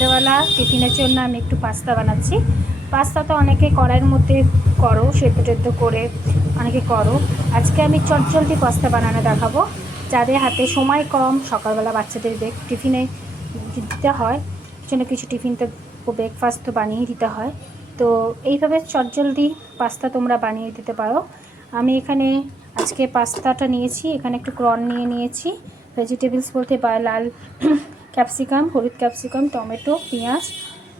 সন্ধেবেলা টিফিনের জন্য আমি একটু পাস্তা বানাচ্ছি। পাস্তা তো অনেকে কড়াইয়ের মধ্যে করো, সেদ্ধ টেদ্ধ করে অনেকে করো। আজকে আমি চটজলদি পাস্তা বানানো দেখাবো। যাদের হাতে সময় কম, সকালবেলা বাচ্চাদের টিফিনে দিতে হয়, জন্য কিছু টিফিন তো ব্রেকফাস্ট তো বানিয়ে দিতে হয়। তো এইভাবে চটজলদি পাস্তা তোমরা বানিয়ে দিতে পারো। আমি এখানে আজকে পাস্তাটা নিয়েছি, এখানে একটু কর্ন নিয়েছি, ভেজিটেবলস বলতে লাল ক্যাপসিকাম, হলুদ ক্যাপসিকাম, টমেটো, পেঁয়াজ,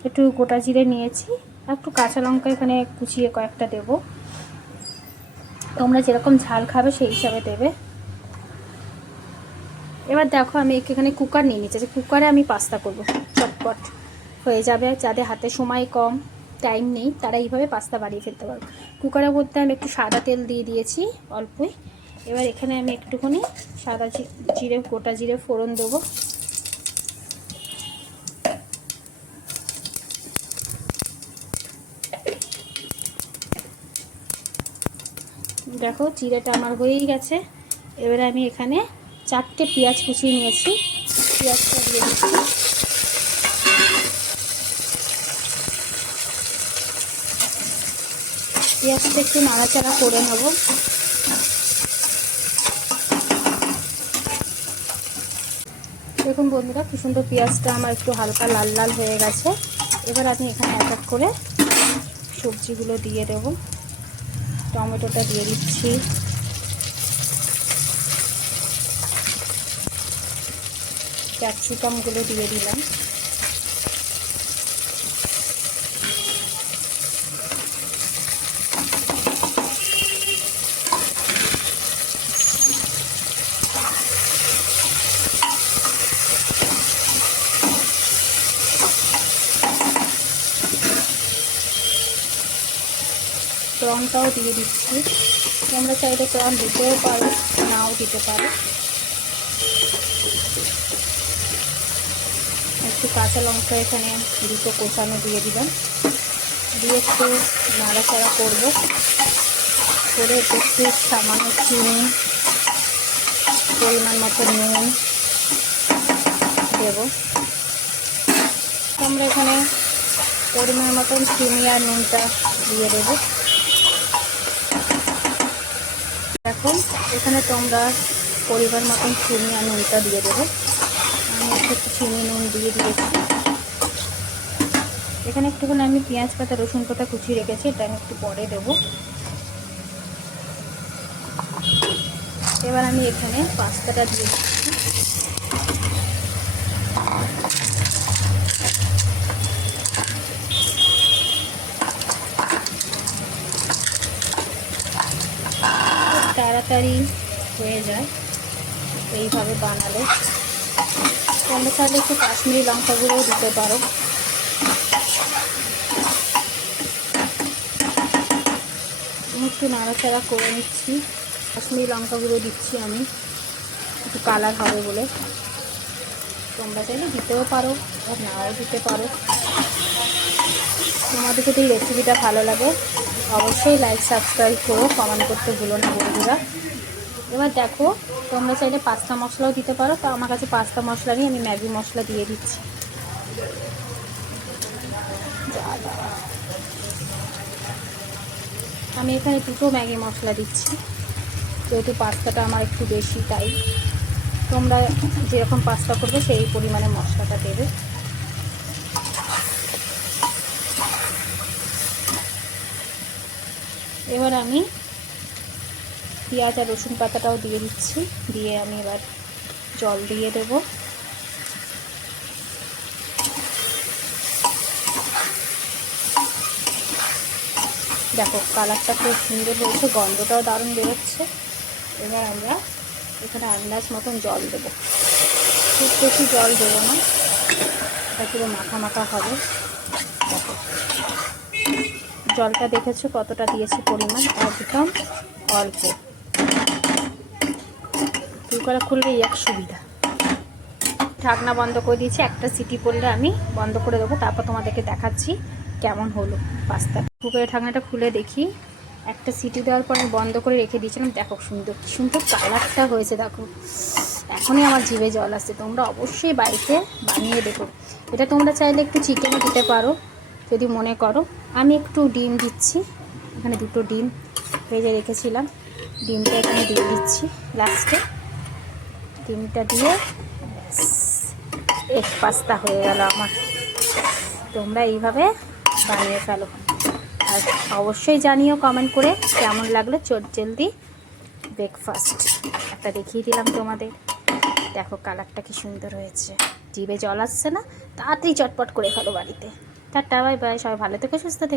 একটু গোটা জিরে নিয়েছি, আর একটু কাঁচা লঙ্কা এখানে কুচিয়ে কয়েকটা দেবো। তোমরা যেরকম ঝাল খাবে সেই হিসাবে দেবে। এবার দেখো আমি এখানে কুকার নিয়ে নিচ্ছি, কুকারে আমি পাস্তা করবো, চটপট হয়ে যাবে। যাদের হাতে সময় কম, টাইম নেই, তারা এইভাবে পাস্তা বানিয়ে ফেলতে পারো। কুকারের মধ্যে আমি একটু সাদা তেল দিয়ে দিয়েছি অল্পই। এবার এখানে আমি একটুখানি সাদা জিরে, গোটা জিরে ফোড়ন দেবো। দেখো জিরেটা আমার হয়েই গেছে। এবারে আমি এখানে 4টে পেঁয়াজ কুচিয়ে নিয়েছি, পেঁয়াজটা দিয়ে দিচ্ছি। পেঁয়াজটা একটু নাড়াচাড়া করে নেব। দেখুন বন্ধুরা, কি সুন্দর পেঁয়াজটা আমার একটু হালকা লাল লাল হয়ে গেছে। এবার আমি এখানে এক এক করে সবজিগুলো দিয়ে দেব। টমেটোটা দিয়ে দিচ্ছি, ক্যাপসিকামগুলো দিয়ে দিলাম, প্রনটাও দিয়ে দিচ্ছি। তোমরা চাইলে প্রন দিতেও পারো, নাও দিতে পারো। একটু কাঁচা লঙ্কা এখানে দুটো কোচানো দিয়ে দিলাম, দিয়ে একটু নাড়াচাড়া করবো, করে একটু সামান্য চিনি, পরিমাণ মতো নুন দেব। আমরা এখানে পরিমাণ মতন চিনি আর নুনটা দিয়ে দেবো। এখন এখানে তোমরা পরিমাণ মতন চিনি আর নুনটা দিয়ে দেবো। আমি একটু চিনি নুন দিয়ে দিয়েছি। এখানে একটুখানি আমি পেঁয়াজ পাতা, রসুন পাতা কুচিয়ে রেখেছি, এটা আমি একটু পরে দেবো। এবার আমি এখানে পাস্তাটা দিয়ে দিচ্ছি। তাড়াতাড়ি হয়ে যায় এইভাবে বানালে। তোমরা চাইলে একটু কাশ্মীরি লঙ্কা গুঁড়োও দিতে পারো। একটু নাড়াচাড়া করে নিচ্ছি, কাশ্মীরি লঙ্কা গুঁড়ো দিচ্ছি আমি, একটু কালার হবে বলে। তোমরা চাইলে দিতেও পারো আর নাও দিতে পারো। তোমাদের যদি এই রেসিপিটা ভালো লাগে অবশ্যই লাইক, সাবস্ক্রাইব করো, কমেন্ট করতে ভুলো না বন্ধুরা। এবার দেখো তোমরা চাইলে পাস্তা মশলাও দিতে পারো, তো আমার কাছে পাস্তা মশলা নেই, আমি ম্যাগি মশলা দিয়ে দিচ্ছি। আমি এখানে দুটো ম্যাগি মশলা দিচ্ছি, যেহেতু পাস্তাটা আমার একটু বেশি, তাই তোমরা যেরকম পাস্তা করবে সেই পরিমাণে মশলাটা দেবে। এবার আমি পেঁয়াজ আর রসুন পাতাটাও দিয়ে দিচ্ছি, দিয়ে আমি এবার জল দিয়ে দেব। দেখো কালারটা খুব সুন্দর হয়েছে, গন্ধটাও দারুণ বেরোচ্ছে। এবার আমরা এখানে আন্দাজ মতন জল দেব, খুব বেশি জল দেবো না, এটা পুরো মাখা মাখা হবে। দেখো জলটা দেখেছো কতটা দিয়েছি পরিমাণ, একদম অল্প। কুকারে খুললে এক সুবিধা। ঢাকনা বন্ধ করে দিয়েছি, একটা সিটি পড়লে আমি বন্ধ করে দেবো, তারপর তোমাদেরকে দেখাচ্ছি কেমন হলো পাস্তা। কুকারের ঢাকনাটা খুলে দেখি, একটা সিটি দেওয়ার পরে বন্ধ করে রেখে দিয়েছিলাম। দেখো সুন্দর সুন্দর কালারটা হয়েছে, দেখো এখনই আমার জিভে জল আসছে। তোমরা অবশ্যই বাড়িতে বানিয়ে দেখো। এটা তোমরা চাইলে একটু চিকেনও দিতে পারো যদি মনে করো। আমি একটু ডিম দিচ্ছি, এখানে 2টো ডিম ভেজে রেখেছিলাম, ডিমটা এখানে দিয়ে দিচ্ছি লাস্টে। ডিমটা দিয়ে এগ পাস্তা হয়ে গেল আমার। তোমরা এইভাবে বানিয়ে ফেলো, আর অবশ্যই জানিও কমেন্ট করে কেমন লাগলো চটজলদি ব্রেকফাস্ট। একটা দেখিয়ে দিলাম তোমাদের, দেখো কালারটা কি সুন্দর হয়েছে, জিভে জল আসছে না? তাড়াতাড়ি চটপট করে ফেলো বাড়িতে। টাটা, বাই বাই, সবাই ভালো থেকো, সুস্থ থেকো।